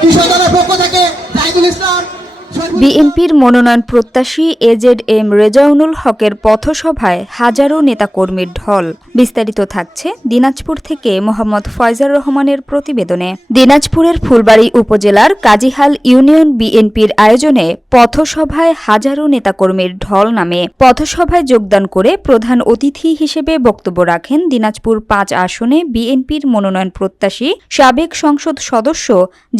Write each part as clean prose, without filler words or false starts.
কৃষকদের পক্ষ থেকে জাহিদুল ইসলাম বিএনপির মনোনয়ন প্রত্যাশী এজেড.এম রেজাউনুল হকের পথসভায় হাজারো নেতাকর্মীর ঢল। বিস্তারিত থাকছে দিনাজপুর থেকে মোহাম্মদ ফয়জার রহমানের প্রতিবেদনে। দিনাজপুরের ফুলবাড়ী উপজেলার কাজীহাল ইউনিয়ন বিএনপির আয়োজনে পথসভায় হাজারো নেতাকর্মীর ঢল নামে। পথসভায় যোগদান করে প্রধান অতিথি হিসেবে বক্তব্য রাখেন দিনাজপুর ৫ আসনে বিএনপির মনোনয়ন প্রত্যাশী সাবেক সংসদ সদস্য,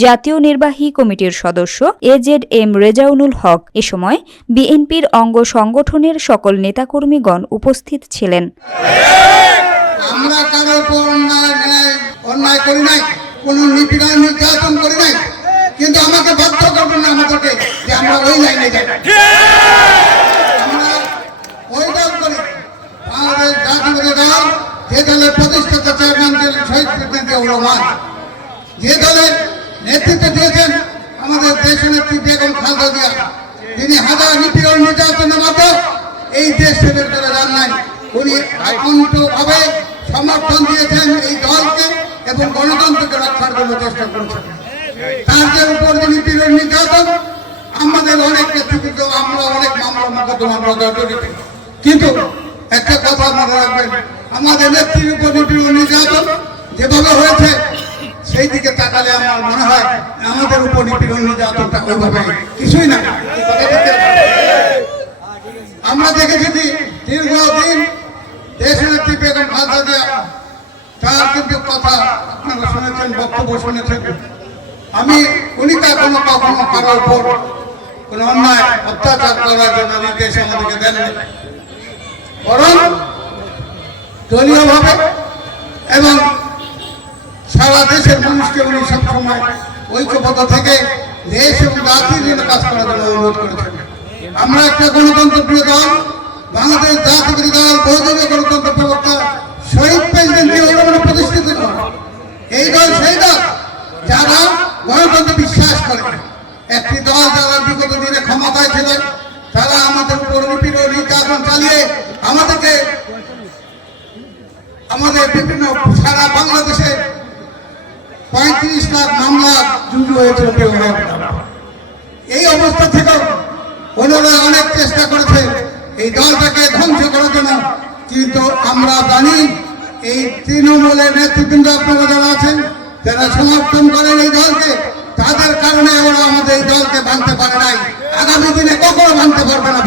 জাতীয় নির্বাহী কমিটির সদস্য এজেড.এম রেজাউনুল হক। এ সময় বিএনপির অঙ্গ সংগঠনের সকল নেতাকর্মীগণ উপস্থিত ছিলেন। আমরা কারো উপর অন্যায় করি নাই, কোনো নিপীড়ন নির্যাতন করি নাই, কিন্তু আমাকে বাধ্য করবেন না আমাদেরকে যে আমরা ওই লাইনে যাই। আমরা ওই দল করি, আমাদের জাতীয় দল, যে দলের প্রতিষ্ঠাতা চেয়ারম্যান শহীদ প্রেসিডেন্ট রহমান, যে দলের নেতৃত্ব দিয়েছেন আমাদের দেশনেত্রী বেগম খালেদা জিয়া, তিনি হাজার নিপীড়ন নির্যাতনের মতো এই দেশ ছেড়ে চলে যান নাই। উনি অকুণ্ঠভাবে সমর্থন দিয়েছেন এই দলকে এবং গণতন্ত্রকে রক্ষার জন্য চেষ্টা করেছেন। তার যে উপর যে নিপীড়ন নির্যাতন, আমাদের অনেক নেতৃত্ব, আমরা অনেক মামলা মোকদ্দমা জড়িত, কিন্তু একটা কথা মনে রাখবেন, আমাদের নেত্রীর উপর নিপীড়ন নির্যাতন যেভাবে হয়েছে সেই দিকে তাকালে আমার মনে হয় আমাদের উপর নিপীড়ন নির্যাতনটা ওইভাবে কিছুই না। আমরা দেখেছি দীর্ঘদিন দেশনেত্রী বেগম খালেদা জিয়া, তার কিন্তু কথা আপনারা শুনেছেন, বক্তব্য শুনেছেন। আমি উনি কখনো কারোর উপর কোন অন্যায় অত্যাচার করার জন্য নির্দেশ আমাদেরকে দেননি, বরং দলীয়ভাবে এবং সারা দেশের মানুষকে উনি সবসময় ঐক্যবদ্ধ থেকে দেশ এবং জাতির জন্য কাজ করার জন্য অনুরোধ করেছেন। আমরা একটা গণতন্ত্র প্রিয় দল, বাংলাদেশ জাতীয় দল, বহুদলীয় গণতন্ত্র প্রবক্তা শহীদ প্রেসিডেন্ট জিয়াউর প্রতিষ্ঠিত দল। এই দল সেই দল যারা গণতন্ত্রে বিশ্বাস করে, একটি দল যারা বিগত দিনে ক্ষমতায় ছিলেন, তারা আমাদের উপর নিপীড়ন নির্যাতন চালিয়ে আমাদের বিভিন্ন সারা বাংলাদেশে ৩৫ লাখ মামলা রুজু হয়েছিল। এই অবস্থা থেকে ওনারা অনেক চেষ্টা করেছে এই দলটাকে ধ্বংস করার জন্য, কিন্তু আমরা জানি এই তৃণমূলের নেতৃবৃন্দ আপনারা যারা আছেন, যারা সমর্থন করেন এই দলকে, তাদের কারণে ওরা আমাদের এই দলকে ভাঙতে পারে নাই, আগামী দিনে কখনো ভাঙতে পারবে না।